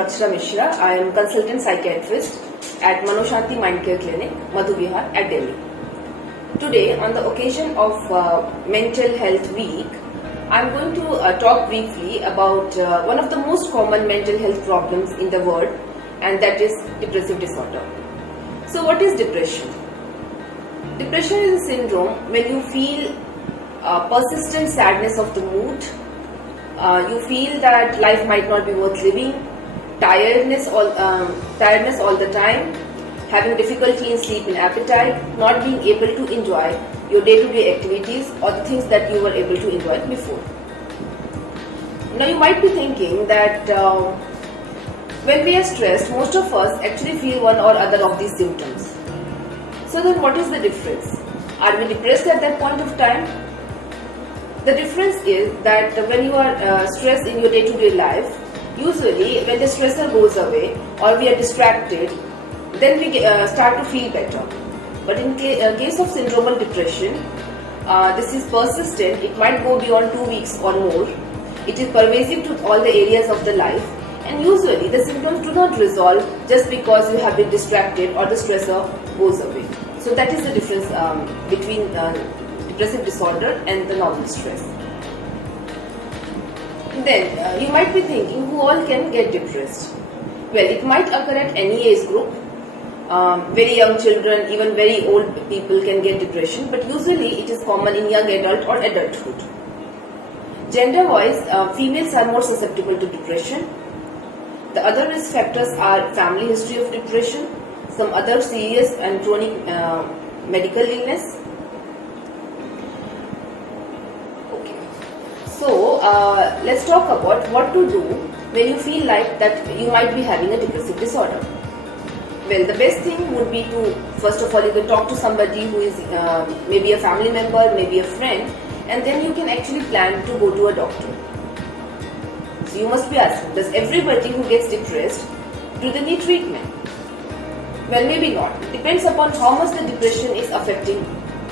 Dr. Akshara Mishra. I am consultant psychiatrist at Manoshanti Mind Clinic, Madhu, vihar at Delhi. Today, on the occasion of Mental Health Week, I am going to talk briefly about one of the most common mental health problems in the world, and that is depressive disorder. So, what is depression? Depression is a syndrome when you feel persistent sadness of the mood. You feel that life might not be worth living, tiredness all the time, having difficulty in sleep and appetite, not being able to enjoy your day-to-day activities or the things that you were able to enjoy before. Now you might be thinking that when we are stressed, most of us actually feel one or other of these symptoms. So then what is the difference? Are we depressed at that point of time? The difference is that when you are stressed in your day-to-day life, usually when the stressor goes away or we are distracted, then we start to feel better. But in case of syndromal depression, this is persistent. It might go beyond 2 weeks or more. It is pervasive to all the areas of the life, and usually the symptoms do not resolve just because you have been distracted or the stressor goes away. So that is the difference between depressive disorder and the normal stress. Then you might be thinking, who all can get depressed? Well, it might occur at any age group. Very young children, even very old people can get depression, but usually it is common in young adult or adulthood. Gender-wise, females are more susceptible to depression. The other risk factors are family history of depression, some other serious and chronic medical illness. So, let's talk about what to do when you feel like that you might be having a depressive disorder. Well, the best thing would be to, first of all, you can talk to somebody who is maybe a family member, maybe a friend, and then you can actually plan to go to a doctor. So, you must be asking, does everybody who gets depressed, do they need treatment? Well, maybe not. It depends upon how much the depression is affecting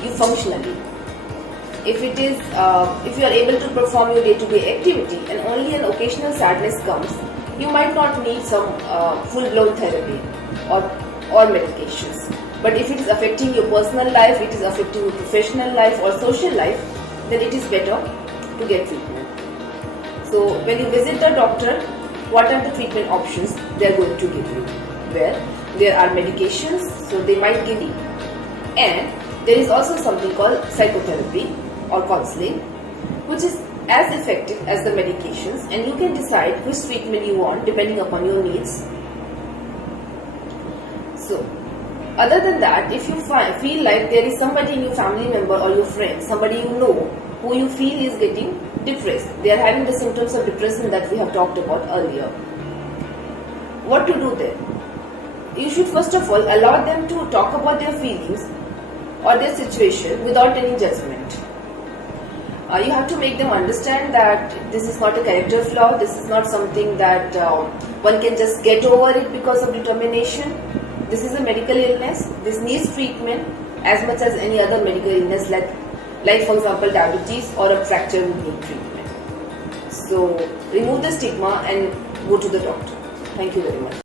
you functionally. If you are able to perform your day-to-day activity and only an occasional sadness comes, you might not need some full-blown therapy or medications. But if it is affecting your personal life, it is affecting your professional life or social life, then it is better to get treatment. So when you visit the doctor, what are the treatment options they are going to give you? Well, there are medications, so they might give you. And there is also something called psychotherapy or counseling, which is as effective as the medications, and you can decide which treatment you want depending upon your needs. So, other than that, if you feel like there is somebody in your family member or your friend, somebody you know who you feel is getting depressed, they are having the symptoms of depression that we have talked about earlier, what to do then? You should first of all allow them to talk about their feelings or their situation without any judgment. You have to make them understand that this is not a character flaw, this is not something that one can just get over it because of determination. This is a medical illness, this needs treatment as much as any other medical illness like for example diabetes or a fracture would need treatment. So remove the stigma and go to the doctor. Thank you very much.